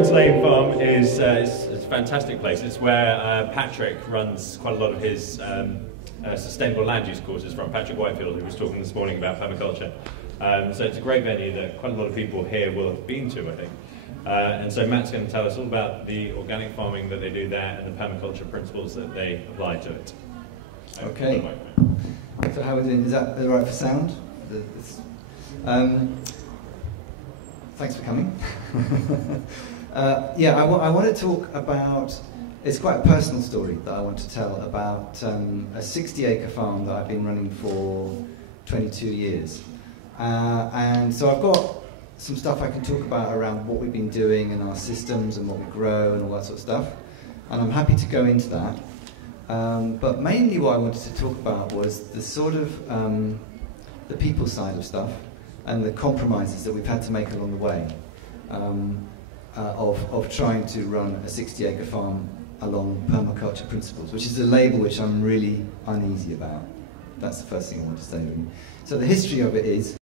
Ragman's Lane Farm is it's a fantastic place. It's where Patrick runs quite a lot of his sustainable land use courses from, Patrick Whitefield, who was talking this morning about permaculture. So it's a great venue that quite a lot of people here will have been to, I think. And so Matt's going to tell us all about the organic farming that they do there and the permaculture principles that they apply to it. Okay. So how are we doing? Is that all right for sound? Thanks for coming. Yeah, I want to talk about, it's quite a personal story that I want to tell about a 60-acre farm that I've been running for 22 years. And so I've got some stuff I can talk about around what we've been doing and our systems and what we grow and all that sort of stuff. And I'm happy to go into that. But mainly what I wanted to talk about was the sort of the people side of stuff and the compromises that we've had to make along the way of trying to run a 60-acre farm along permaculture principles, which is a label which I'm really uneasy about. That's the first thing I want to say, really. So the history of it is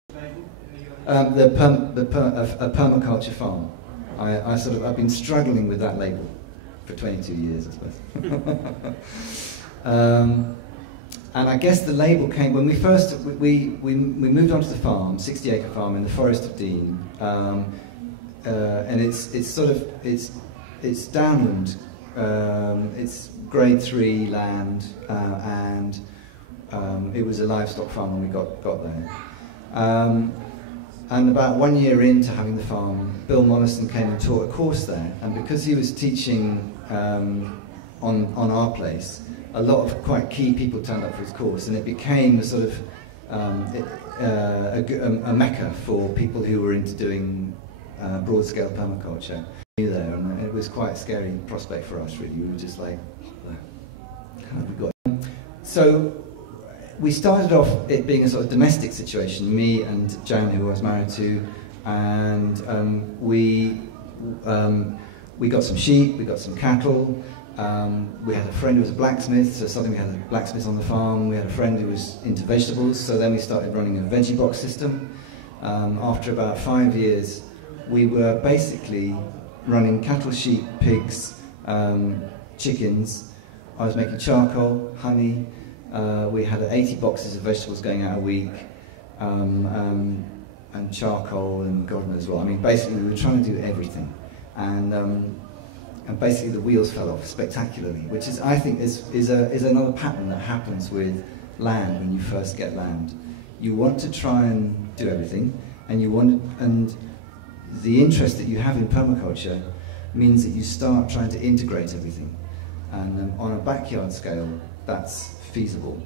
a permaculture farm. I've been struggling with that label for 22 years, I suppose. And I guess the label came when we first we moved onto the farm, 60-acre farm in the Forest of Dean, and it's downland, it's grade 3 land, and it was a livestock farm when we got there. And about 1 year into having the farm, Bill Mollison came and taught a course there, and because he was teaching on our place, a lot of quite key people turned up for his course, and it became a sort of a mecca for people who were into doing broad-scale permaculture there, and it was quite a scary prospect for us, really. We were just like, how have we got? So we started off it being a sort of domestic situation, me and Jan, who I was married to, and we got some sheep, we got some cattle. We had a friend who was a blacksmith, so suddenly we had a blacksmith on the farm. We had a friend who was into vegetables, so then we started running a veggie box system. After about 5 years, we were basically running cattle, sheep, pigs, chickens. I was making charcoal, honey. We had 80 boxes of vegetables going out a week, and charcoal and God knows what. I mean, basically we were trying to do everything. And basically the wheels fell off spectacularly, which is, I think, is another pattern that happens with land when you first get land. You want to try and do everything, and the interest that you have in permaculture means that you start trying to integrate everything. And on a backyard scale, that's feasible.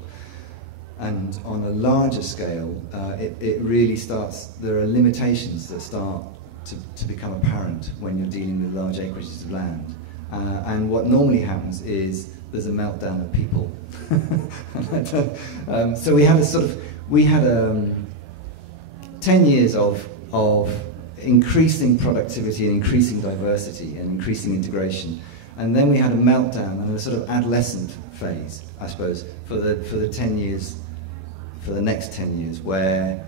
And on a larger scale, it really starts, there are limitations that start to become apparent when you're dealing with large acreages of land. And what normally happens is there's a meltdown of people. So we had 10 years of increasing productivity and increasing diversity and increasing integration. And then we had a meltdown and a sort of adolescent phase, I suppose, for the 10 years, for the next 10 years, where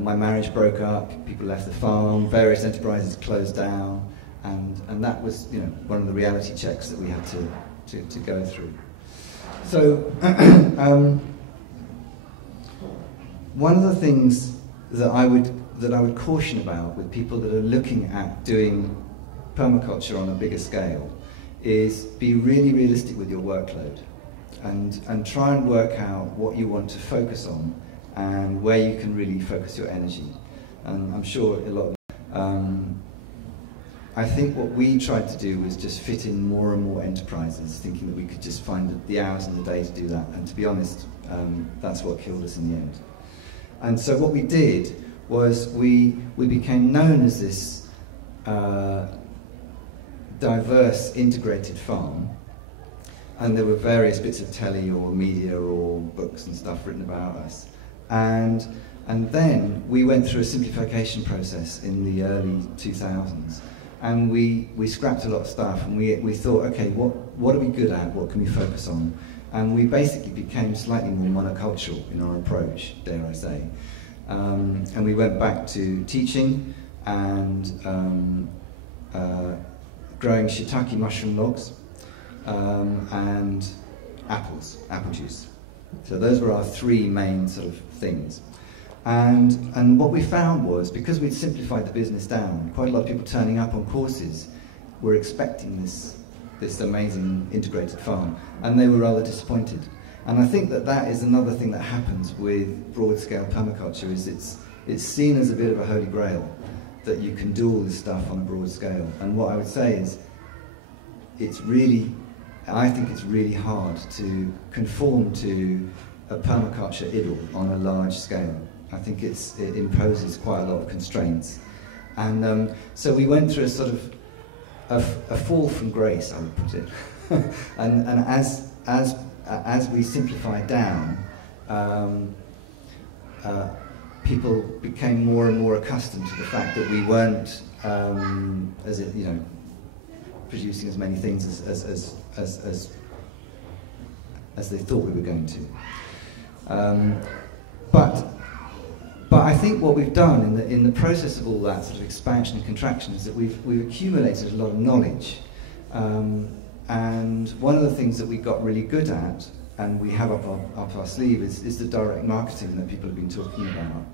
my marriage broke up, people left the farm, various enterprises closed down, and that was, you know, one of the reality checks that we had to go through. So one of the things that I would caution about with people that are looking at doing permaculture on a bigger scale is be really realistic with your workload, and try and work out what you want to focus on and where you can really focus your energy. And I'm sure a lot of I think what we tried to do was just fit in more and more enterprises, thinking that we could just find the hours in the day to do that. And to be honest, that's what killed us in the end. And so what we did was we became known as this diverse, integrated farm. And there were various bits of telly or media or books and stuff written about us. And then we went through a simplification process in the early 2000s, and we scrapped a lot of stuff, and we thought, okay, what are we good at, what can we focus on? And we basically became slightly more monocultural in our approach, dare I say. And we went back to teaching, and growing shiitake mushroom logs, and apple juice. So those were our three main sort of things. And what we found was, because we'd simplified the business down, quite a lot of people turning up on courses were expecting this amazing integrated farm, and they were rather disappointed. And I think that is another thing that happens with broad-scale permaculture, is it's seen as a bit of a holy grail, that you can do all this stuff on a broad scale. And what I would say is, I think it's really hard to conform to a permaculture idyll on a large scale. I think it imposes quite a lot of constraints. And so we went through a sort of a fall from grace, I would put it. and as we simplified down, people became more and more accustomed to the fact that we weren't, producing as many things as they thought we were going to. But I think what we've done in the process of all that sort of expansion and contraction is that we've accumulated a lot of knowledge. And one of the things that we got really good at, and we have up our sleeve, is the direct marketing that people have been talking about.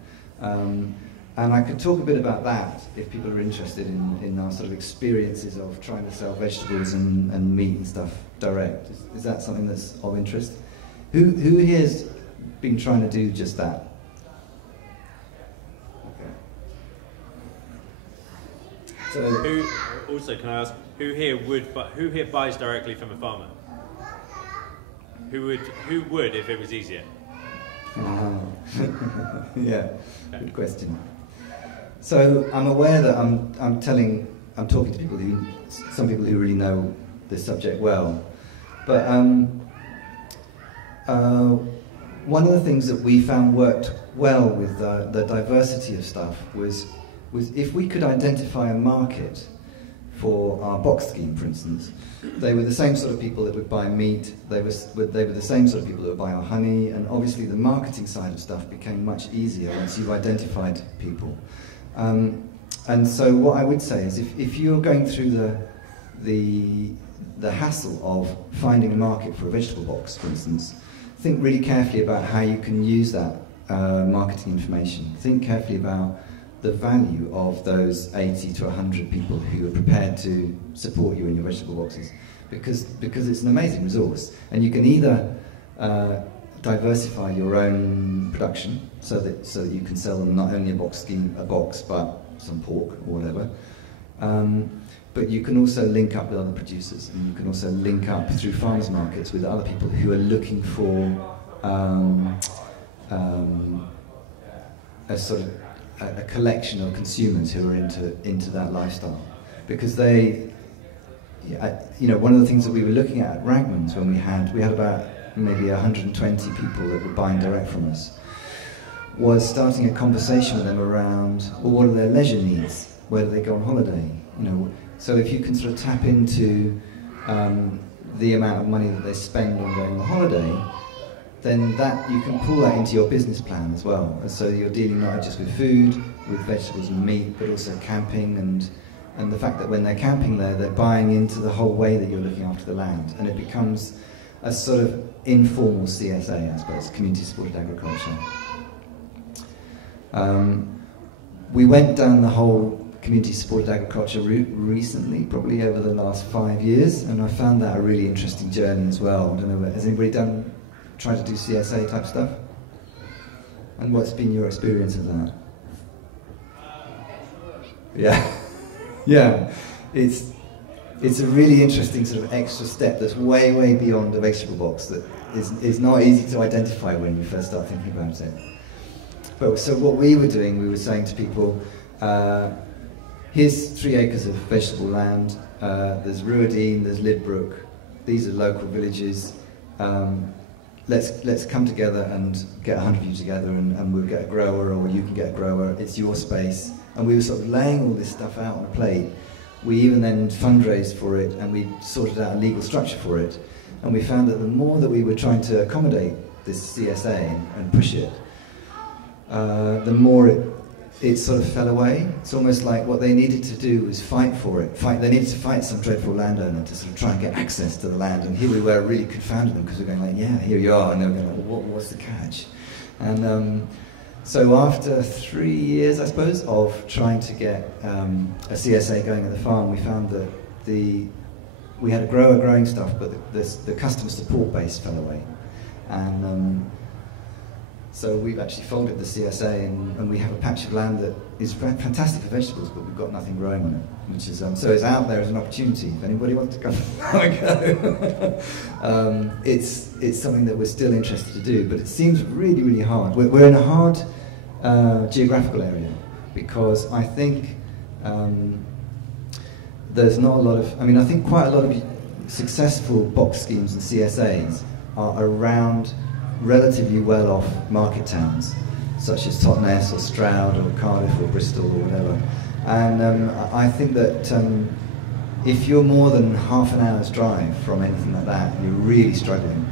And I could talk a bit about that if people are interested in our sort of experiences of trying to sell vegetables and meat and stuff direct. Is that something that's of interest? Who here has been trying to do just that? So, can I ask, who here buys directly from a farmer? Who would if it was easier? Yeah, good question. So I'm aware that I'm talking to some people who really know this subject well. But one of the things that we found worked well with the diversity of stuff was if we could identify a market for our box scheme, for instance. They were the same sort of people that would buy meat, they were the same sort of people that would buy our honey, and obviously the marketing side of stuff became much easier once you've identified people. And so what I would say is, if you're going through the hassle of finding a market for a vegetable box, for instance, think really carefully about how you can use that marketing information. Think carefully about the value of those 80 to 100 people who are prepared to support you in your vegetable boxes, because it's an amazing resource, and you can either diversify your own production so that you can sell them not only a box, but some pork or whatever. But you can also link up with other producers, and you can also link up through farmers markets with other people who are looking for a sort of a collection of consumers who are into that lifestyle, because one of the things that we were looking at Ragmans when we had about maybe 120 people that were buying direct from us, was starting a conversation with them around, well, what are their leisure needs? Where do they go on holiday? So if you can sort of tap into the amount of money that they spend on going on holiday, then you can pull that into your business plan as well. And so you're dealing not just with food, with vegetables and meat, but also camping, and the fact that when they're camping there, they're buying into the whole way that you're looking after the land. And it becomes a sort of informal CSA, I suppose, community supported agriculture. We went down the whole community supported agriculture route recently, probably over the last 5 years, and I found that a really interesting journey as well. I don't know, has anybody tried to do CSA type stuff? And what's been your experience of that? Yeah, yeah, it's a really interesting sort of extra step that's way, way beyond a vegetable box that is not easy to identify when you first start thinking about it. But so what we were doing, we were saying to people, here's 3 acres of vegetable land, there's Ruadine, there's Lidbrook, these are local villages, let's come together and get 100 of you together, and we'll get a grower, or you can get a grower, it's your space. And we were sort of laying all this stuff out on a plate. We even then fundraised for it, and we sorted out a legal structure for it. And we found that the more that we were trying to accommodate this CSA and push it, the more it sort of fell away. It's almost like what they needed to do was fight for it. They needed to fight some dreadful landowner to sort of try and get access to the land. And here we were, really confounded them, because we were going like, yeah, here you are. And they were going like, well, what's the catch? And so after 3 years, I suppose, of trying to get a CSA going at the farm, we found that we had a grower growing stuff, but the customer support base fell away. And so we've actually folded the CSA, and we have a patch of land that is fantastic for vegetables, but we've got nothing growing on it, which is so it's out there as an opportunity. If anybody wants to come and go, it's something that we're still interested to do, but it seems really, really hard. We're in a hard geographical area, because I think there's not a lot of. I mean, I think quite a lot of successful box schemes and CSAs are around relatively well-off market towns, such as Totnes or Stroud or Cardiff or Bristol or whatever. And I think that if you're more than half an hour's drive from anything like that, you're really struggling.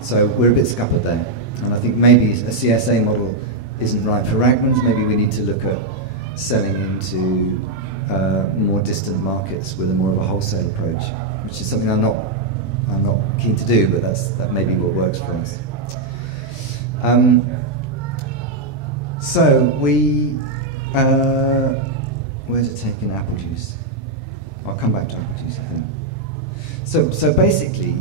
So we're a bit scuppered there. And I think maybe a CSA model isn't right for Ragmans. Maybe we need to look at selling into more distant markets with a more of a wholesale approach, which is something I'm not keen to do, but that may be what works for us. So we, where to take in apple juice? I'll come back to apple juice, I think. So basically,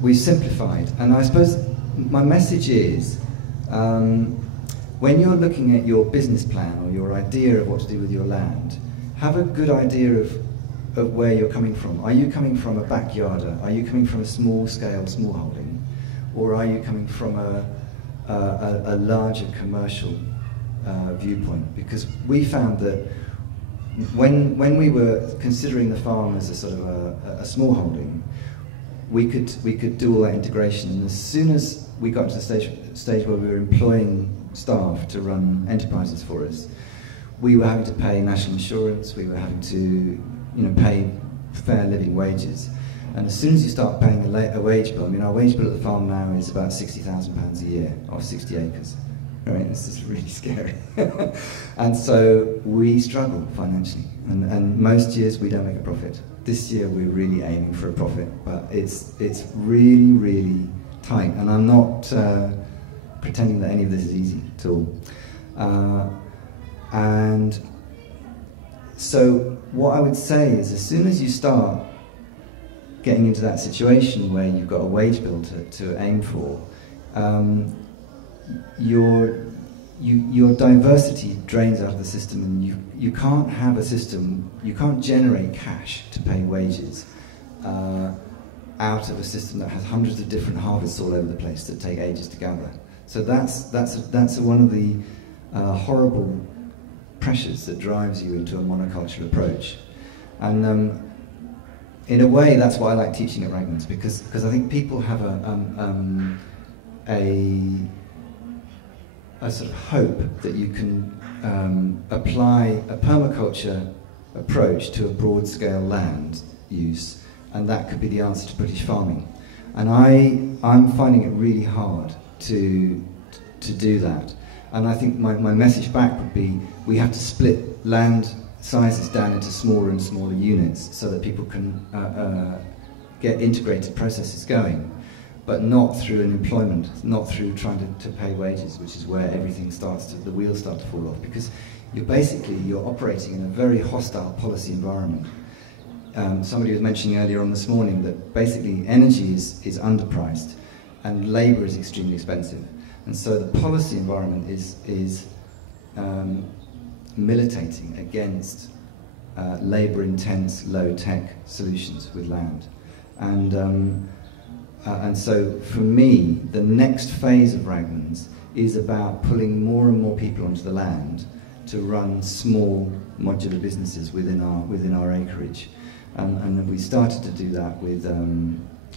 we've simplified, and I suppose my message is, when you're looking at your business plan or your idea of what to do with your land, have a good idea of where you're coming from. Are you coming from a backyarder? Are you coming from a small-scale smallholding? Or are you coming from a larger commercial viewpoint? Because we found that when we were considering the farm as a sort of a smallholding, we could do all that integration. And as soon as we got to the stage where we were employing staff to run enterprises for us, we were having to pay national insurance, we were having to pay fair living wages. And as soon as you start paying a wage bill, I mean, our wage bill at the farm now is about £60,000 a year, off 60 acres. Right? This is really scary. And so we struggle financially. And most years we don't make a profit. This year we're really aiming for a profit, but it's really, really tight. And I'm not pretending that any of this is easy at all. And so what I would say is, as soon as you start getting into that situation where you've got a wage bill to aim for, your diversity drains out of the system, and you can't have a system, you can't generate cash to pay wages out of a system that has hundreds of different harvests all over the place that take ages to gather. So that's one of the horrible pressures that drives you into a monoculture approach. And in a way, that's why I like teaching at Ragmans, because I think people have a sort of hope that you can apply a permaculture approach to a broad-scale land use, and that could be the answer to British farming. And I'm finding it really hard to do that. And I think my message back would be, we have to split land sizes down into smaller and smaller units so that people can get integrated processes going, but not through an employment, not through trying to pay wages, which is where everything the wheels start to fall off, because you're operating in a very hostile policy environment. Somebody was mentioning earlier on this morning that basically energy is underpriced and labour is extremely expensive. And so the policy environment is militating against labour-intense, low-tech solutions with land. And so for me, the next phase of Ragmans is about pulling more and more people onto the land to run small modular businesses within our acreage. And we started to do that with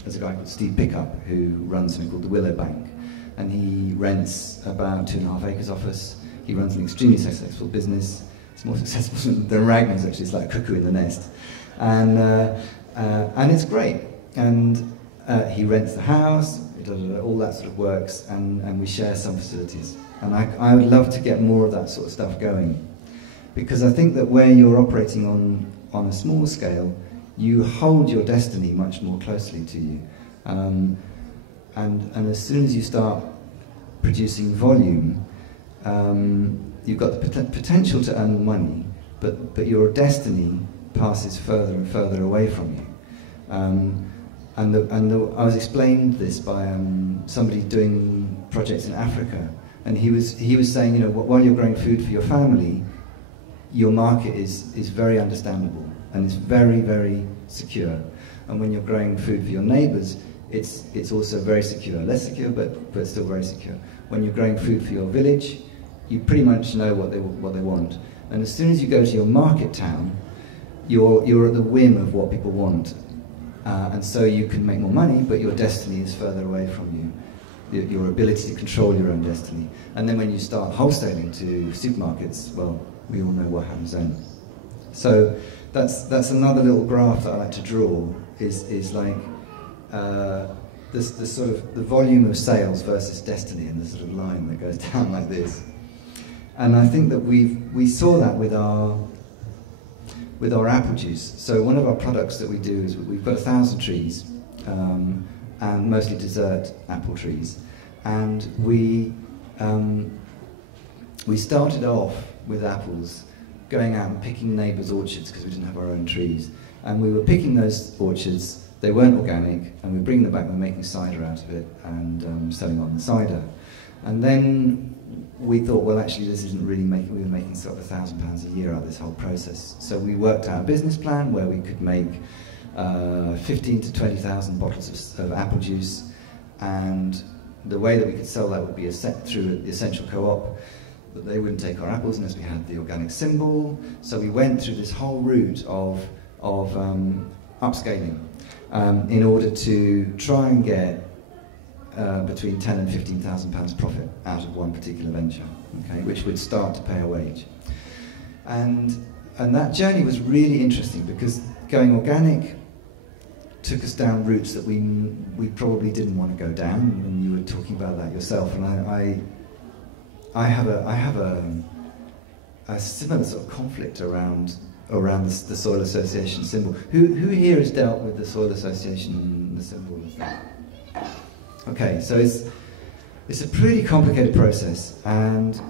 there's a guy called Steve Pickup who runs something called the Willow Bank, and he rents about 2.5 acres off us. He runs an extremely successful business. It's more successful than Ragman's, actually. It's like a cuckoo in the nest, and it's great. And he rents the house. all that sort of works, and we share some facilities. And I would love to get more of that sort of stuff going, because I think that where you're operating on a small scale, you hold your destiny much more closely to you. And as soon as you start producing volume, you've got the potential to earn money, but your destiny passes further and further away from you. I was explained this by somebody doing projects in Africa, and he was saying, you know, while you're growing food for your family, your market is very understandable and it's very, very secure. And when you're growing food for your neighbours, it's also very secure, less secure, but still very secure. When you're growing food for your village, you pretty much know what they want. And as soon as you go to your market town, you're at the whim of what people want. And so you can make more money, but your destiny is further away from you. Your ability to control your own destiny. And then when you start wholesaling to supermarkets, well, we all know what happens then. So that's another little graph that I like to draw, is like the sort of the volume of sales versus destiny, and the sort of line that goes down like this. And I think that we saw that with our apple juice. So one of our products that we do is we've got 1,000 trees, and mostly dessert apple trees. And we started off with apples, going out and picking neighbours' orchards because we didn't have our own trees. And we were picking those orchards, they weren't organic, and we bring them back, we're making cider out of it and selling on the cider. And then we thought, well, actually, this isn't really making, we were making sort of £1,000 a year out of this whole process. So we worked out a business plan where we could make 15 to 20,000 bottles of apple juice, and the way that we could sell that would be through the Essential Co-op, but they wouldn't take our apples unless we had the organic symbol. So we went through this whole route of upscaling in order to try and get between £10,000 and £15,000 profit out of one particular venture, okay, which would start to pay a wage. And that journey was really interesting, because going organic took us down routes that we probably didn't want to go down, and you were talking about that yourself. And I have a similar sort of conflict around the Soil Association symbol. Who here has dealt with the Soil Association, the symbol? Okay, so it's a pretty complicated process, and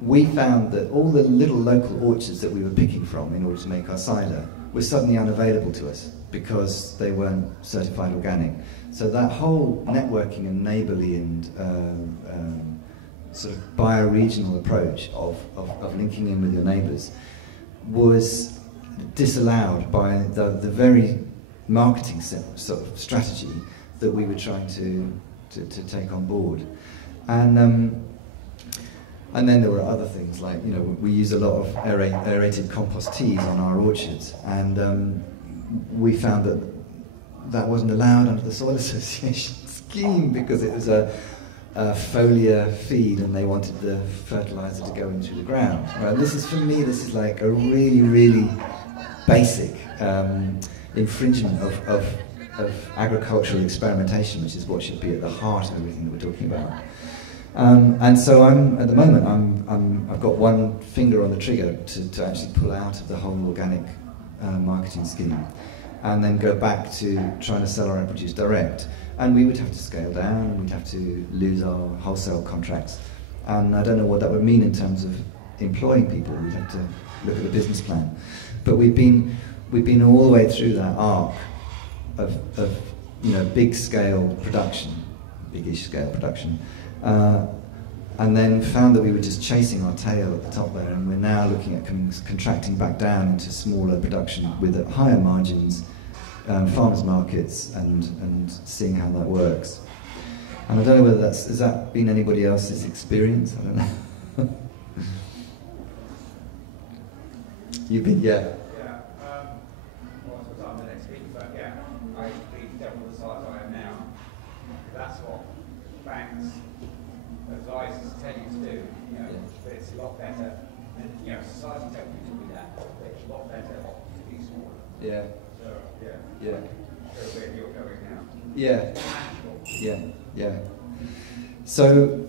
we found that all the little local orchards that we were picking from in order to make our cider were suddenly unavailable to us because they weren't certified organic. So that whole networking and neighbourly and sort of bioregional approach of linking in with your neighbours was disallowed by the very marketing sort of strategy that we were trying to take on board. And then there were other things like, you know, we use a lot of aerated compost teas on our orchards, and we found that wasn't allowed under the Soil Association scheme because it was a foliar feed and they wanted the fertiliser to go into the ground. Right? This is like a really, really basic infringement of agricultural experimentation, which is what should be at the heart of everything that we're talking about. And so at the moment, I've got one finger on the trigger to actually pull out of the whole organic marketing scheme, and then go back to trying to sell our apple juice direct. And we would have to scale down, and we'd have to lose our wholesale contracts. And I don't know what that would mean in terms of employing people. We'd have to look at the business plan. But we've been all the way through that arc of big scale production, big-ish scale production. And then found that we were just chasing our tail at the top there, and we're now looking at contracting back down into smaller production with higher margins, farmers markets, and seeing how that works. And I don't know whether has that been anybody else's experience? I don't know. You've been, yeah. Well, I suppose I'm the next speaker, but yeah, I lead the devil the size I am now. That's what banks advisors tell you to do, you know, but it's a lot better, and you know, society tells you to be that, but it's a lot better to be smaller. Yeah. So, yeah. Yeah. So where you're going now. Yeah, yeah. So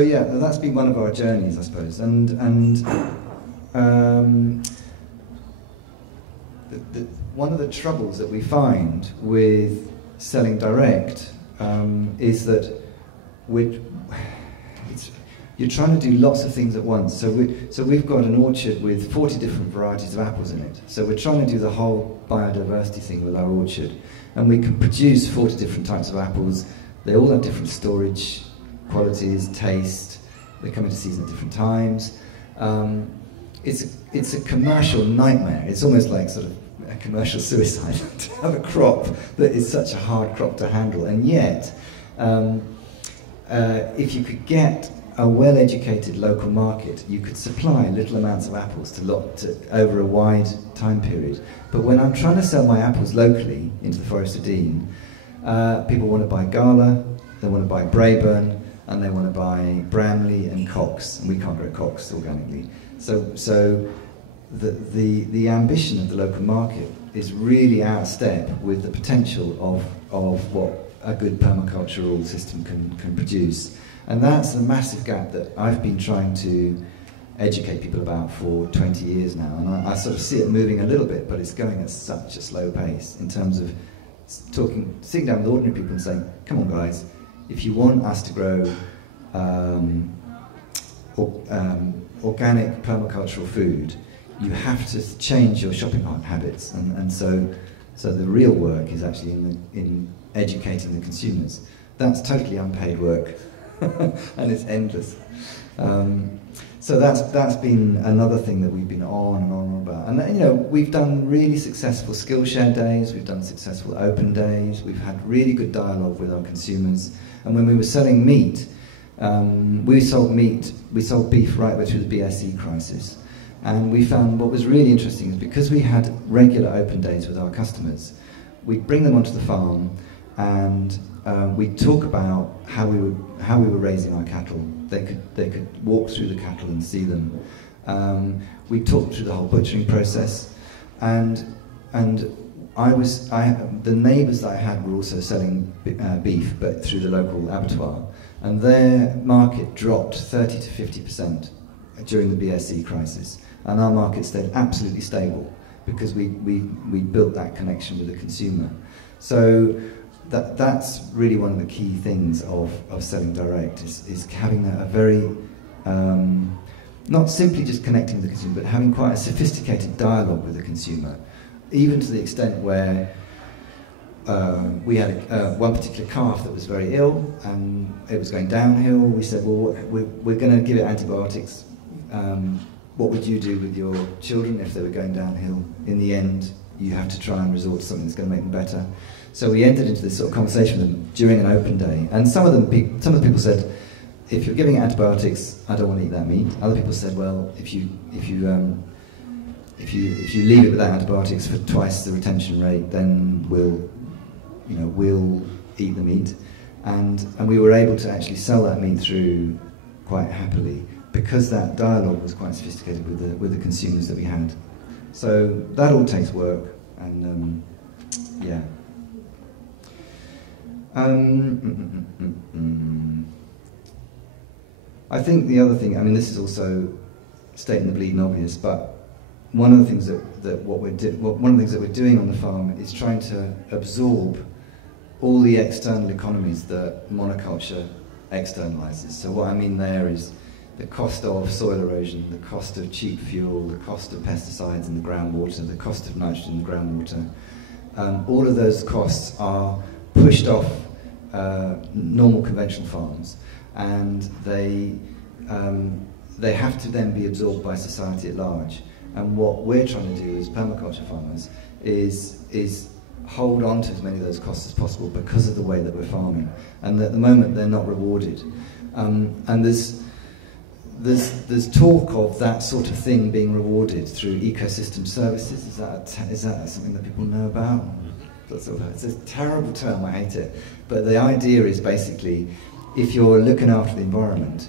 yeah, that's been one of our journeys, I suppose, and one of the troubles that we find with selling direct is that you're trying to do lots of things at once. So we've got an orchard with 40 different varieties of apples in it. So we're trying to do the whole biodiversity thing with our orchard, and we can produce 40 different types of apples. They all have different storage qualities, taste. They come into season at different times. It's a commercial nightmare. It's almost like sort of a commercial suicide to have a crop that is such a hard crop to handle. And yet, if you could get a well-educated local market, you could supply little amounts of apples to over a wide time period. But when I'm trying to sell my apples locally into the Forest of Dean, people want to buy Gala, they want to buy Braeburn, and they want to buy Bramley and Cox, and we can't grow Cox organically. So the ambition of the local market is really out of step with the potential of what a good permacultural system can produce. And that's a massive gap that I've been trying to educate people about for 20 years now, and I sort of see it moving a little bit, but it's going at such a slow pace in terms of sitting down with ordinary people and saying, come on guys, if you want us to grow organic permacultural food, you have to change your shopping habits, and so the real work is actually in educating the consumers. That's totally unpaid work, and it's endless. So that's been another thing that we've been on and on about. And we've done really successful Skillshare days, we've done successful open days, we've had really good dialogue with our consumers. And when we were selling meat, we sold beef right way through the BSE crisis. And we found what was really interesting is because we had regular open days with our customers, we'd bring them onto the farm and we'd talk about how we were raising our cattle. They could walk through the cattle and see them. We talked through the whole butchering process, and the neighbours that I had were also selling beef, but through the local abattoir, and their market dropped 30 to 50% during the BSE crisis, and our market stayed absolutely stable because we built that connection with the consumer. So that's really one of the key things of selling direct is having a very not simply just connecting with the consumer, but having quite a sophisticated dialogue with the consumer, even to the extent where we had one particular calf that was very ill and it was going downhill. We said, well, we're going to give it antibiotics. What would you do with your children if they were going downhill? In the end, you have to try and resort to something that's going to make them better. So we entered into this sort of conversation with them during an open day, and some of the people said, if you're giving antibiotics, I don't want to eat that meat. Other people said, well, if you leave it without antibiotics for twice the retention rate, then we'll eat the meat. And we were able to actually sell that meat through quite happily because that dialogue was quite sophisticated with the consumers that we had. So that all takes work, and yeah. I think the other thing, I mean, this is also stating the bleeding obvious, but one of the things one of the things that we're doing on the farm is trying to absorb all the external economies that monoculture externalizes. So what I mean there is the cost of soil erosion, the cost of cheap fuel, the cost of pesticides in the groundwater, the cost of nitrogen in the groundwater. All of those costs are pushed off normal conventional farms, and they have to then be absorbed by society at large. And what we're trying to do as permaculture farmers is hold on to as many of those costs as possible because of the way that we're farming. And at the moment they're not rewarded. And there's talk of that sort of thing being rewarded through ecosystem services. Is that something that people know about? It's a terrible term, I hate it. But the idea is basically, if you're looking after the environment,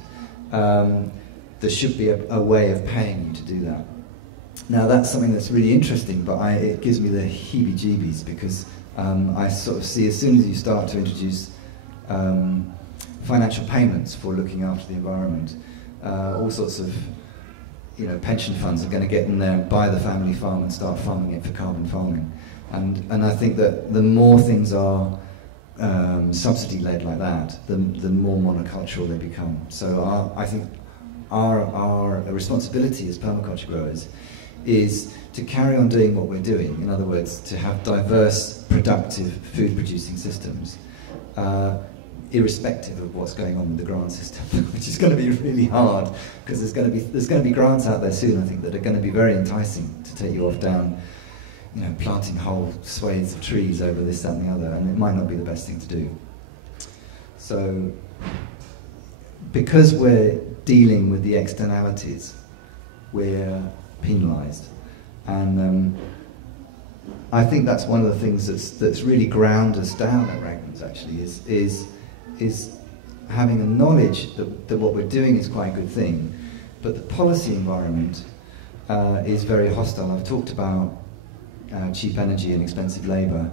there should be a way of paying you to do that. Now that's something that's really interesting, but it gives me the heebie-jeebies because I sort of see as soon as you start to introduce financial payments for looking after the environment, all sorts of pension funds are going to get in there and buy the family farm and start farming it for carbon farming. And I think that the more things are subsidy-led like that, the more monocultural they become. So I think our responsibility as permaculture growers is to carry on doing what we're doing. In other words, to have diverse, productive food-producing systems, irrespective of what's going on with the grant system, which is going to be really hard, because there's going to be grants out there soon, I think, that are going to be very enticing to take you off down, planting whole swathes of trees over this, that, and the other, and it might not be the best thing to do. So, because we're dealing with the externalities, we're penalised, and I think that's one of the things that's really ground us down at Ragmans. Actually, is having a knowledge that what we're doing is quite a good thing, but the policy environment is very hostile. I've talked about cheap energy and expensive labour.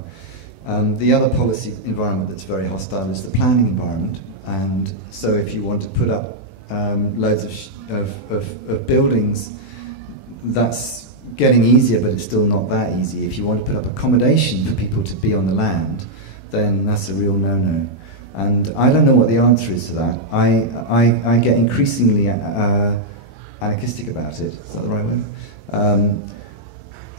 The other policy environment that's very hostile is the planning environment, and so if you want to put up loads of buildings, that's getting easier, but it's still not that easy. If you want to put up accommodation for people to be on the land, then that's a real no-no. And I don't know what the answer is to that. I get increasingly anarchistic about it. Is that the right word?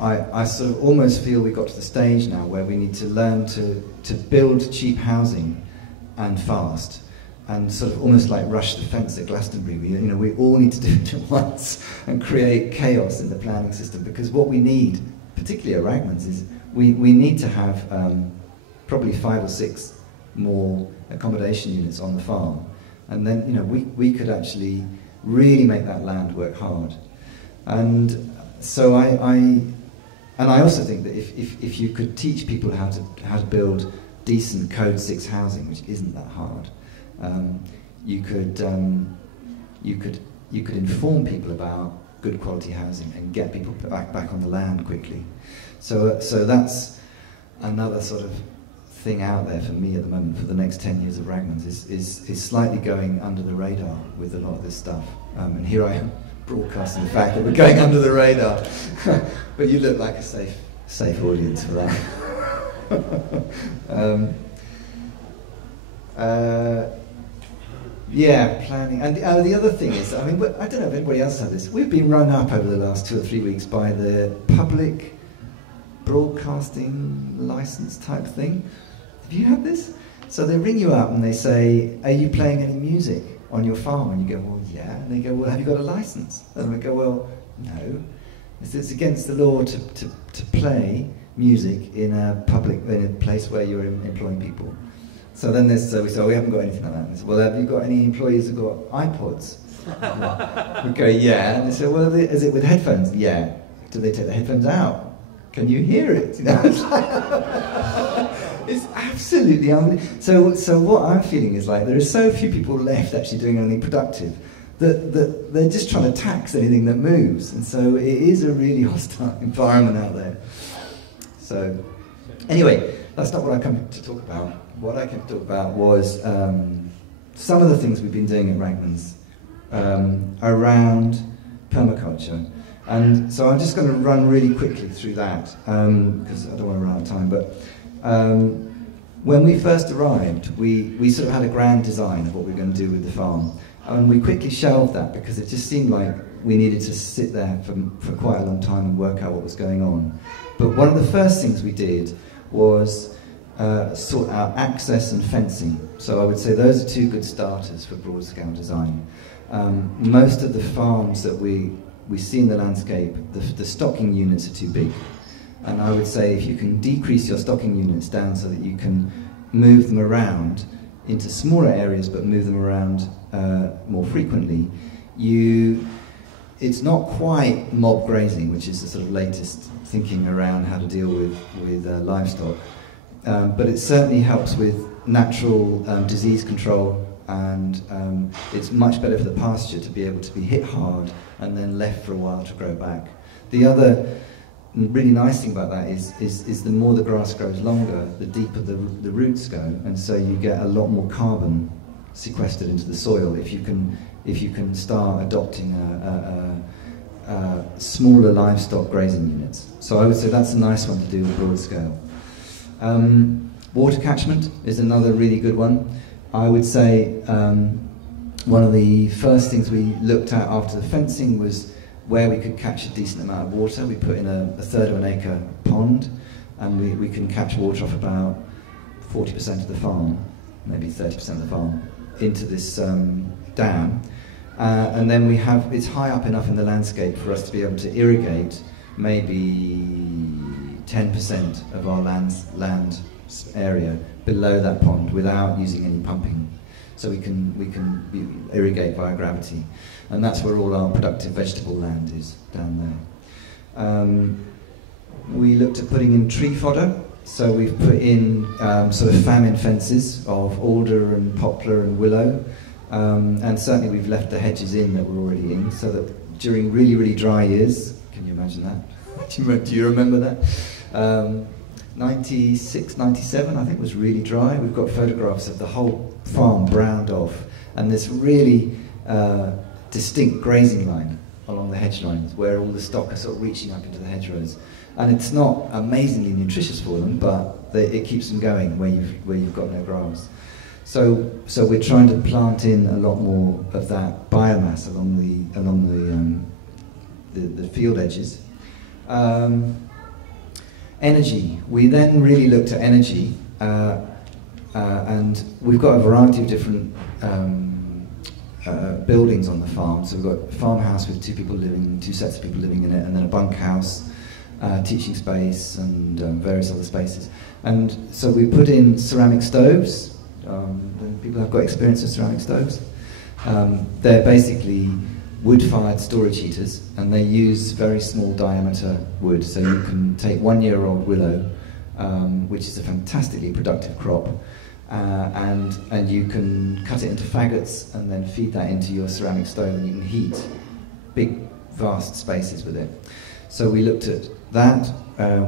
I sort of almost feel we got to the stage now where we need to learn to build cheap housing and fast, and sort of almost like rush the fence at Glastonbury. We all need to do it at once and create chaos in the planning system, because what we need, particularly at Ragmans, is we need to have probably 5 or 6 more accommodation units on the farm, and then we could actually really make that land work hard. And so I also think that if you could teach people how to build decent Code 6 housing, which isn't that hard, you could inform people about good quality housing and get people back on the land quickly. So that's another sort of thing out there for me at the moment for the next 10 years of Ragmans is slightly going under the radar with a lot of this stuff. And here I am broadcasting the fact that we're going under the radar. But you look like a safe audience for that. Yeah, planning. And the other thing is, I don't know if anybody else has this, we've been rung up over the last 2 or 3 weeks by the public broadcasting license type thing. Have you had this? So they ring you up and they say, are you playing any music on your farm? And you go, well, yeah. And they go, well, have you got a license? And we go, well, no. It's against the law to play music in a place where you're employing people. So then we say, we haven't got anything like that. And they say, well, have you got any employees who've got iPods? We go, yeah. And they say, well, is it with headphones? Yeah. Do they take the headphones out? Can you hear it? It's absolutely unbelievable. So what I'm feeling is like there are so few people left actually doing anything productive that they're just trying to tax anything that moves. And so it is a really hostile environment out there. So anyway, that's not what I came to talk about. What I came to talk about was some of the things we've been doing at Ragmans around permaculture. And so I'm just going to run really quickly through that, because I don't want to run out of time. But when we first arrived, we sort of had a grand design of what we were going to do with the farm. And we quickly shelved that because it just seemed like we needed to sit there for quite a long time and work out what was going on. But one of the first things we did was sort out access and fencing. So I would say those are 2 good starters for broad-scale design. Most of the farms that we see in the landscape, the stocking units are too big. And I would say if you can decrease your stocking units down so that you can move them around into smaller areas but move them around more frequently, it's not quite mob grazing, which is the sort of latest thinking around how to deal with livestock, but it certainly helps with natural disease control, and it's much better for the pasture to be able to be hit hard and then left for a while to grow back. The other really nice thing about that is the more the grass grows longer, the deeper the roots go, and so you get a lot more carbon sequestered into the soil if you can start adopting smaller livestock grazing units. So I would say that's a nice one to do with broad scale. Water catchment is another really good one. I would say one of the first things we looked at after the fencing was where we could catch a decent amount of water. We put in a third of an acre pond, and we can catch water off about 40% of the farm, maybe 30% of the farm, into this dam. And then it's high up enough in the landscape for us to be able to irrigate maybe 10% of our land area below that pond without using any pumping. So we can irrigate via gravity. And that's where all our productive vegetable land is, down there. We looked at putting in tree fodder. So we've put in sort of famine fences of alder and poplar and willow. And certainly we've left the hedges in that we're already in, so that during really, really dry years, can you imagine that? Do you remember that? 96, 97, I think, was really dry. We've got photographs of the whole farm browned off, and this really distinct grazing line along the hedge lines where all the stock are sort of reaching up into the hedgerows. And it's not amazingly nutritious for them, but it keeps them going where you've got no grass. So we're trying to plant in a lot more of that biomass along the field edges. Energy. We then really looked at energy, and we've got a variety of different buildings on the farm. So we've got a farmhouse with two sets of people living in it, and then a bunkhouse, teaching space, and various other spaces. And so we put in ceramic stoves. People have got experience with ceramic stoves. They're basically wood-fired storage heaters, and they use very small diameter wood. So you can take 1-year-old willow, which is a fantastically productive crop, and you can cut it into faggots and then feed that into your ceramic stove, and you can heat big, vast spaces with it. So we looked at that.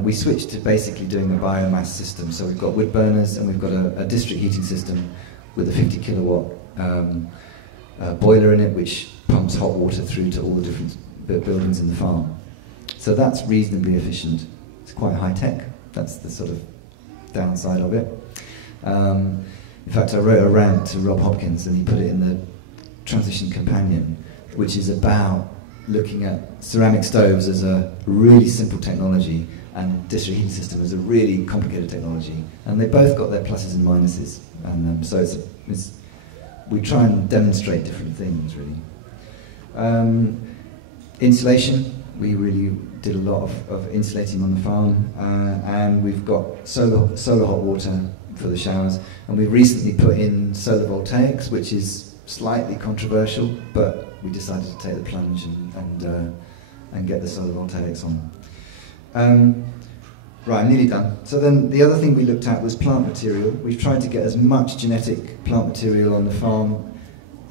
We switched to basically doing a biomass system. So we've got wood burners, and we've got a district heating system with a 50 kilowatt boiler in it, which pumps hot water through to all the different buildings in the farm. So that's reasonably efficient. It's quite high tech. That's the sort of downside of it. In fact, I wrote a rant to Rob Hopkins, and he put it in the Transition Companion, which is about looking at ceramic stoves as a really simple technology and district heating system as a really complicated technology. And they both got their pluses and minuses. And so we try and demonstrate different things, really. Insulation, we really did a lot of insulating on the farm, and we've got solar hot water for the showers, and we've recently put in solar voltaics, which is slightly controversial, but we decided to take the plunge and get the solar voltaics on. Right, I'm nearly done. So then the other thing we looked at was plant material. We've tried to get as much genetic plant material on the farm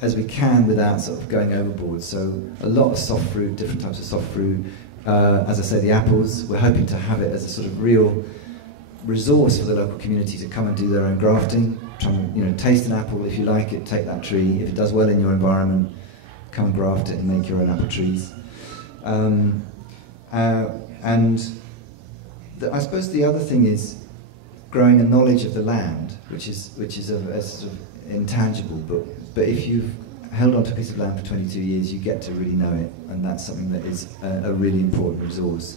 as we can without sort of going overboard. So a lot of soft fruit, different types of soft fruit. As I say, the apples, we're hoping to have it as a sort of real resource for the local community to come and do their own grafting. Try and, taste an apple. If you like it, take that tree. If it does well in your environment, come and graft it and make your own apple trees. I suppose the other thing is growing a knowledge of the land, which is a sort of intangible, but if you've held on to a piece of land for 22 years, you get to really know it, and that's something that is a really important resource.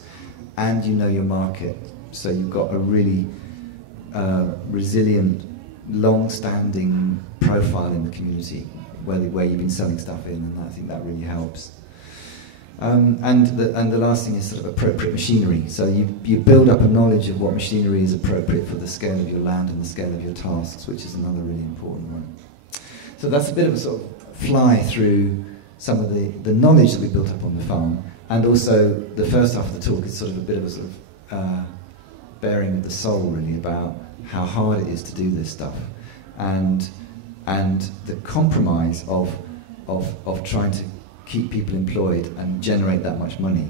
And you know your market, so you've got a really resilient, long-standing profile in the community where you've been selling stuff in, and I think that really helps. And the last thing is sort of appropriate machinery. So you build up a knowledge of what machinery is appropriate for the scale of your land and the scale of your tasks, which is another really important one. So that's a bit of a sort of fly through some of the knowledge that we built up on the farm, and also the first half of the talk is sort of a bit of a sort of bearing of the soul, really, about how hard it is to do this stuff, and the compromise of trying to keep people employed and generate that much money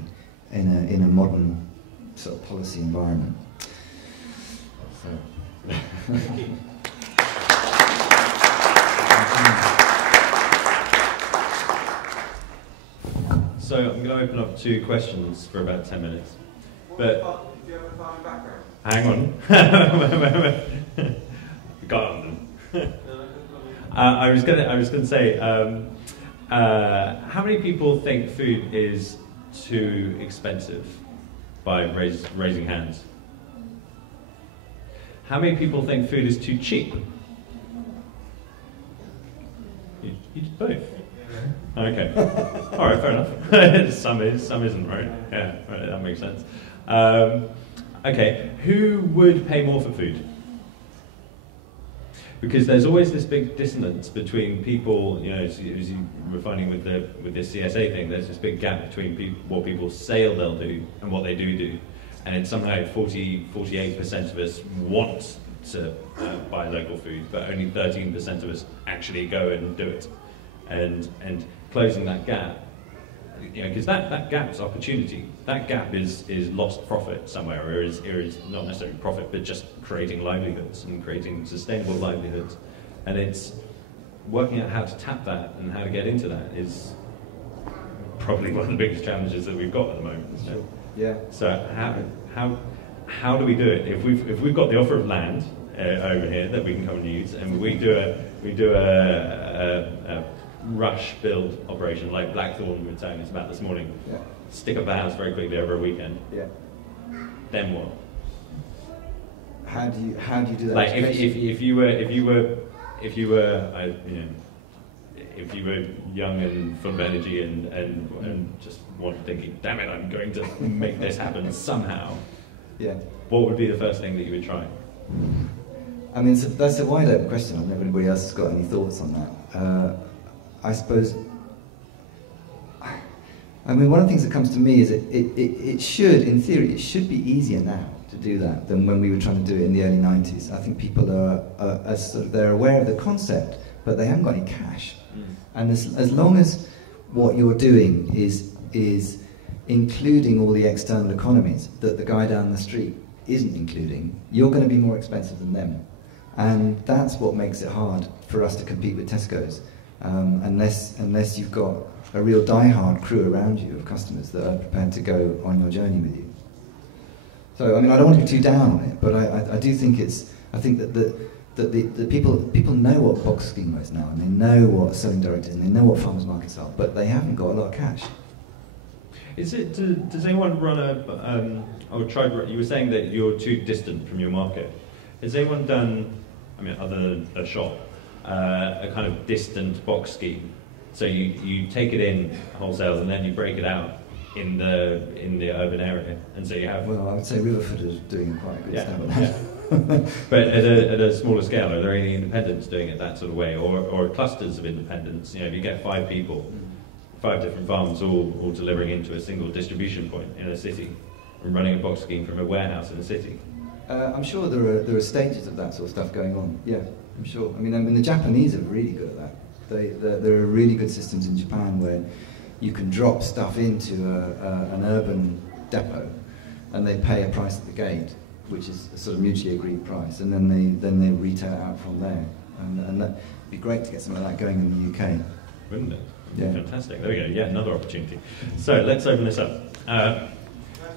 in a modern sort of policy environment. So. So I'm going to open up to questions for about 10 minutes. But do you have a farming background? hang on. Go on. I was going to say, how many people think food is too expensive? By raising hands. How many people think food is too cheap? You did both. Okay. All right, fair enough. Some is, some isn't, right? Yeah, right, that makes sense. Okay, who would pay more for food? Because there's always this big dissonance between people, you know, as you were finding with this CSA thing, there's this big gap between what people say they'll do and what they do. And it's something like 48% of us want to buy local food, but only 13% of us actually go and do it. And closing that gap, you know, because that gap is opportunity. That gap is lost profit somewhere, or is not necessarily profit, but just creating livelihoods and creating sustainable livelihoods. And it's working out how to tap that and how to get into that is probably one of the biggest challenges that we've got at the moment. So, yeah. So how do we do it? If we've got the offer of land over here that we can come and use, and we do a rush build operation like Blackthorn were telling us about this morning. Yeah. Stick up the house very quickly over a weekend. Yeah. Then what? How do you do that? Like if you were young and full of energy and just thinking, damn it, I'm going to make this happen somehow. Yeah. What would be the first thing that you would try? I mean, that's a wide open question. I don't know if anybody else has got any thoughts on that. I suppose, I mean, one of the things that comes to me is it should, in theory, it should be easier now to do that than when we were trying to do it in the early 90s. I think people are sort of, they're aware of the concept, but they haven't got any cash. And as long as what you're doing is including all the external economies that the guy down the street isn't including, you're going to be more expensive than them. And that's what makes it hard for us to compete with Tesco's. Unless you've got a real die-hard crew around you of customers that are prepared to go on your journey with you. So, I mean, I don't want to be too down on it, but I do think I think that the people know what box scheme is now, and they know what selling direct is, and they know what farmers markets are, but they haven't got a lot of cash. Does anyone run you were saying that you're too distant from your market. Has anyone done, I mean, other than a shop, a kind of distant box scheme? So you take it in wholesale and then you break it out in the urban area, and so you have. Well, I would say Riverford is doing quite a good stab at that. Yeah. But at a smaller scale, are there any independents doing it that sort of way, or clusters of independents? You know, if you get 5 people, 5 different farms all delivering into a single distribution point in a city, and running a box scheme from a warehouse in a city. I'm sure there are stages of that sort of stuff going on. Yeah, I'm sure. I mean, the Japanese are really good at that. There are really good systems in Japan where you can drop stuff into an urban depot, and they pay a price at the gate, which is a sort of mutually agreed price, and then they retail it out from there. And that'd be great to get something like that going in the UK. Wouldn't it? Yeah. Fantastic. There we go. Yeah, another opportunity. So let's open this up. That's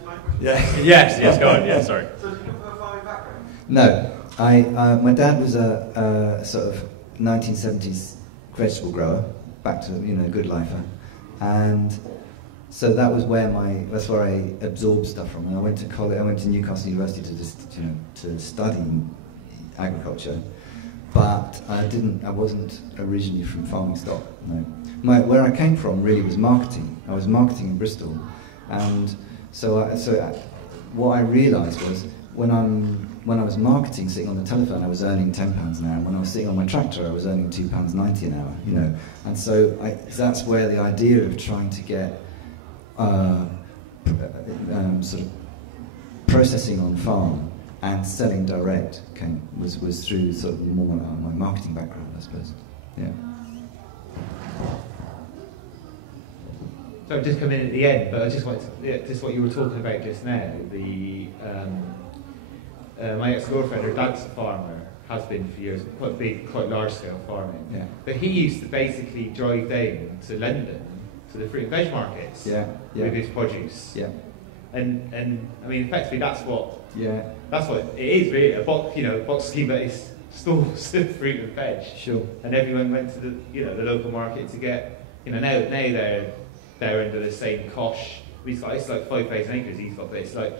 my question. Yeah. Yes, go on. Yeah, sorry. So do you come from a farming background? No. My dad was a sort of 1970s vegetable grower, back to good lifer, and so that's where I absorbed stuff from. And I went to college. I went to Newcastle University to study agriculture, but I wasn't originally from farming stock. No. Where I came from really was marketing. I was marketing in Bristol, and so what I realised was when I was marketing, sitting on the telephone, I was earning £10 an hour. When I was sitting on my tractor, I was earning £2.90 an hour. And so that's where the idea of trying to get sort of processing on farm and selling direct was through sort of more my marketing background, I suppose. Yeah. So I've just come in at the end, but I just wanted to, just what you were talking about just now. My ex-girlfriend, her dad's a farmer, has been for years, quite big, quite large-scale farming. Yeah. But he used to basically drive down to London to the fruit and veg markets with his produce. Yeah. And I mean, effectively, that's what it is really. A box schema is stores of fruit and veg. Sure. And everyone went to the local market to get, now they're under the same cosh. It's like 5,000 acres he's got, but it's like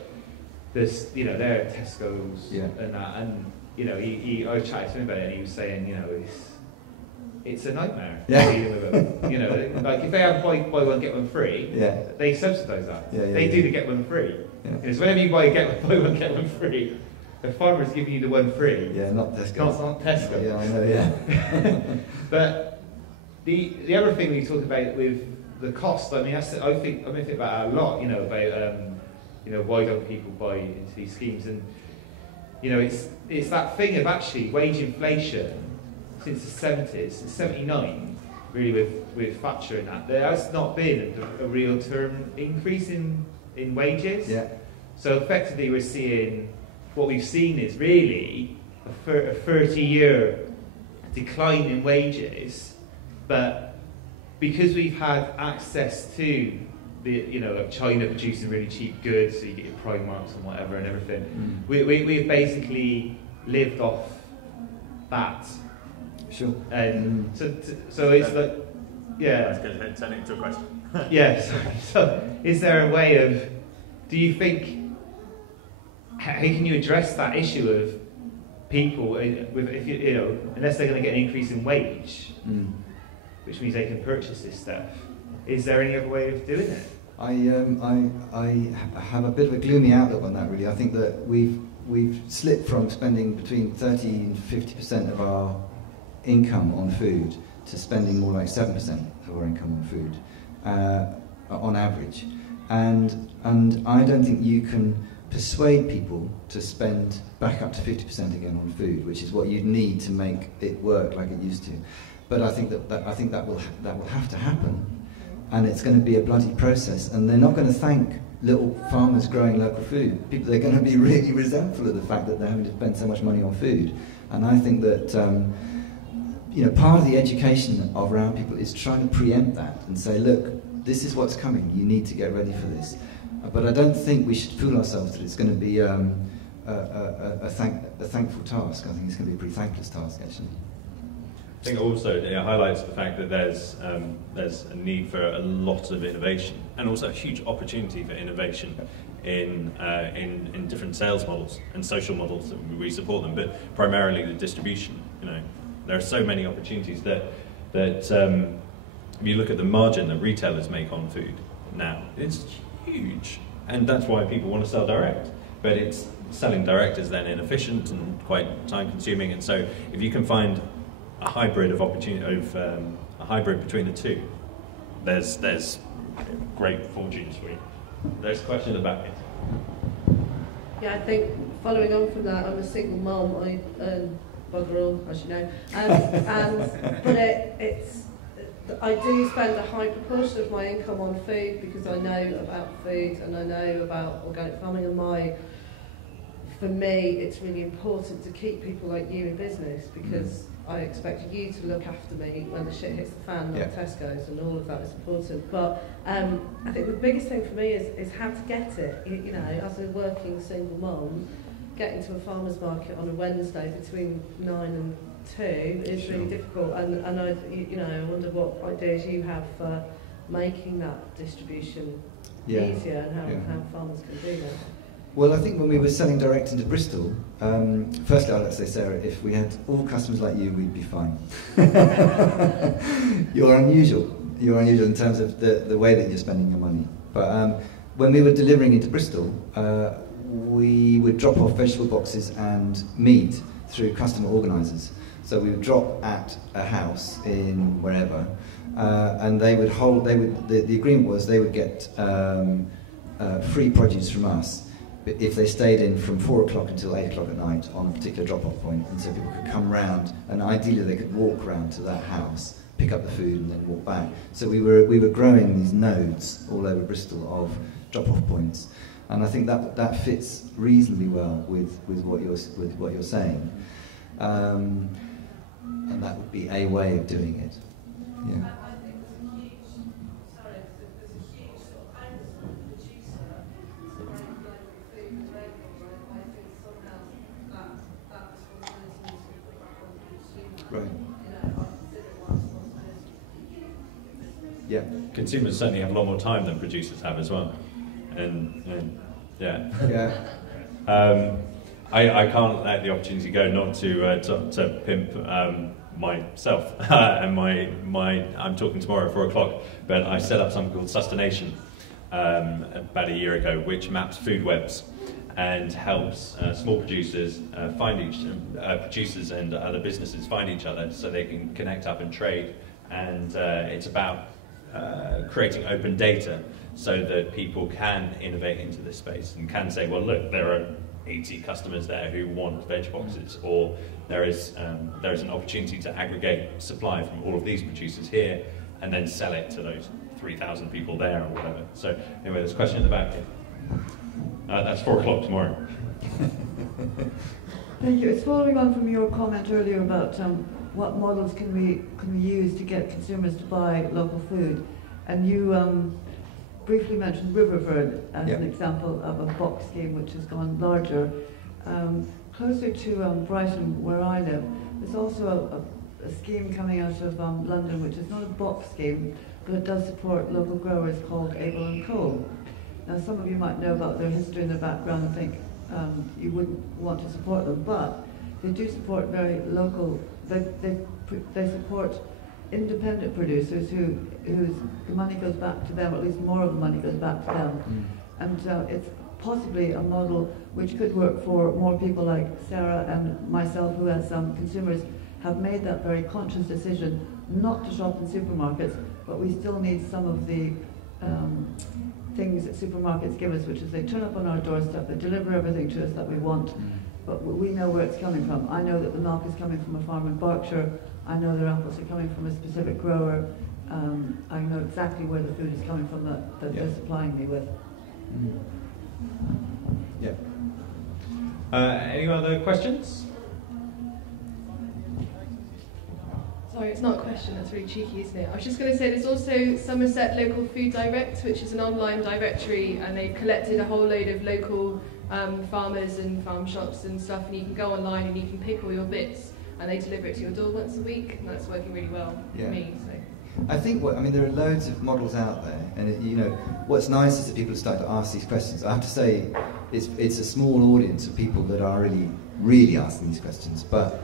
this, they're Tesco's and that, and I chatted to him about it, and he was saying, it's a nightmare dealing with them. Like if they have buy one get one free, they subsidise that. They do the get one free. So whenever you buy one get one free, the farmer's giving you the one free. Yeah, not Tesco. Not Tesco. Yeah, I know. Yeah. But the other thing we talk about with the cost, I think about that a lot. About why don't people buy into these schemes? And it's that thing of actually wage inflation since the 70s, since 79, really with Thatcher and that, there has not been a real term increase in wages. Yeah. So effectively what we've seen is really a 30-year decline in wages, but because we've had access to like China producing really cheap goods, so you get your Primarks and whatever and everything, we've basically lived off that. Sure. And so it's like, Let's go turn it into a question. So is there a way of, do you think, how can you address that issue of people, unless they're going to get an increase in wage, which means they can purchase this stuff, is there any other way of doing it? I have a bit of a gloomy outlook on that, really. I think that we've slipped from spending between 30 and 50% of our income on food to spending more like 7% of our income on food, on average. And I don't think you can persuade people to spend back up to 50% again on food, which is what you'd need to make it work like it used to. But I think that will have to happen, and it's going to be a bloody process. And they're not going to thank little farmers growing local food. They're going to be really resentful of the fact that they're having to spend so much money on food. And I think that part of the education around people is trying to preempt that and say, look, this is what's coming. You need to get ready for this. But I don't think we should fool ourselves that it's going to be a thankful task. I think it's going to be a pretty thankless task, actually. I think also it highlights the fact that there's a need for a lot of innovation, and also a huge opportunity for innovation in different sales models and social models that we support them, but primarily the distribution. There are so many opportunities that if you look at the margin that retailers make on food now, it's huge, and that's why people want to sell direct. But selling direct is then inefficient and quite time-consuming, and so if you can find a hybrid of opportunity, a hybrid between the two, there's great fortunes for you. There's a question at the back. Yeah, I think following on from that, I'm a single mum. I bugger all, as you know, but I do spend a high proportion of my income on food because I know about food and I know about organic farming, and for me, it's really important to keep people like you in business because I expect you to look after me when the shit hits the fan, not Tesco's, and all of that is important. But I think the biggest thing for me is how to get it. As a working single mum, getting to a farmer's market on a Wednesday between 9 and 2 is really difficult. And I wonder what ideas you have for making that distribution easier and how farmers can do that. Well, I think when we were selling direct into Bristol, firstly I'd like to say, Sarah, if we had all customers like you, we'd be fine. You're unusual. You're unusual in terms of the way that you're spending your money. But when we were delivering into Bristol, we would drop off vegetable boxes and meat through customer organisers. So we would drop at a house in wherever, and they would hold. The agreement was they would get free produce from us if they stayed in from 4 o'clock until 8 o'clock at night on a particular drop-off point, and so people could come round, and ideally they could walk round to that house pick up the food and then walk back. So we were growing these nodes all over Bristol of drop-off points, and I think that fits reasonably well with what you're saying, and that would be a way of doing it. Yeah. Right. Yeah. Consumers certainly have a lot more time than producers have as well, and yeah. Yeah. I can't let the opportunity go not to pimp myself and I'm talking tomorrow at 4 o'clock, but I set up something called Sustaination about a year ago, which maps food webs and helps small producers producers and other businesses find each other so they can connect up and trade. And it's about creating open data so that people can innovate into this space and can say, well, look, there are 80 customers there who want veg boxes, or there is an opportunity to aggregate supply from all of these producers here and then sell it to those 3,000 people there or whatever. So anyway, there's a question at the back here. That's 4 o'clock tomorrow. Thank you. It's following on from your comment earlier about what models can we use to get consumers to buy local food, and you briefly mentioned Riverford as an example of a box scheme which has gone larger. Closer to Brighton, where I live, there's also a scheme coming out of London, which is not a box scheme, but it does support local growers, called Able and Co. Now, some of you might know about their history and their background and think you wouldn't want to support them, but they do support very local. They support independent producers whose the money goes back to them, or at least more of the money goes back to them. And it's possibly a model which could work for more people like Sarah and myself, who as consumers have made that very conscious decision not to shop in supermarkets, but we still need some of the things that supermarkets give us, which is they turn up on our doorstep, they deliver everything to us that we want, but we know where it's coming from. I know that the milk is coming from a farm in Berkshire, I know their apples are coming from a specific grower, I know exactly where the food is coming from that they're supplying me with. Any other questions? Sorry, it's not a question, that's really cheeky, isn't it? I was just going to say there's also Somerset Local Food Direct, which is an online directory, and they've collected a whole load of local farmers and farm shops and stuff, and you can go online and you can pick all your bits, and they deliver it to your door once a week, and that's working really well for me. So. I think there are loads of models out there, and what's nice is that people start to ask these questions. I have to say, it's a small audience of people that are really asking these questions, but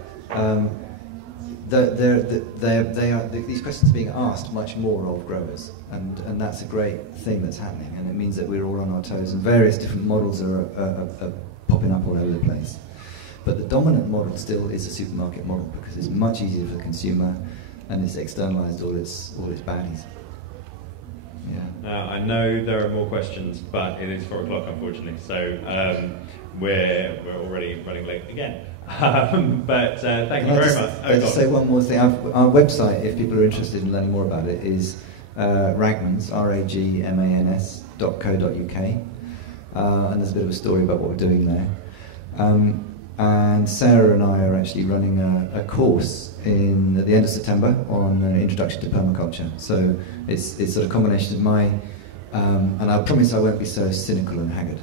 these questions are being asked much more of growers, and that's a great thing that's happening, and it means that we're all on our toes, and various different models are popping up all over the place. But the dominant model still is a supermarket model, because it's much easier for the consumer, and it's externalised all its baddies. I know there are more questions, but it is 4 o'clock, unfortunately, so we're already running late again. But thank you very much. I'll just say one more thing. Our website, if people are interested in learning more about it, is Ragmans, ragmans.co.uk, and there's a bit of a story about what we're doing there. And Sarah and I are actually running a course at the end of September on an introduction to permaculture. So it's sort of a combination of my, and I promise I won't be so cynical and haggard.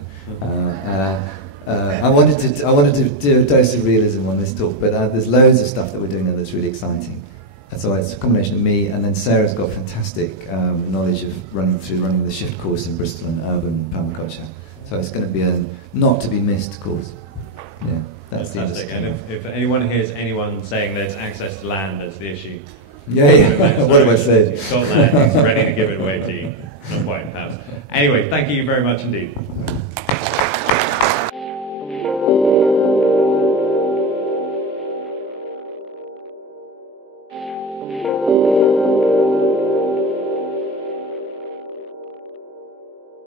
I wanted to do a dose of realism on this talk, but there's loads of stuff that we're doing there that's really exciting. And so it's a combination of me, and then Sarah's got fantastic knowledge of running the shift course in Bristol and urban permaculture. So it's going to be a not to be missed course. Yeah, that's fantastic. And if anyone hears anyone saying there's access to land that's the issue, what have I said? You've got land, he's ready to give it away to you. Not quite, perhaps. Anyway, thank you very much indeed.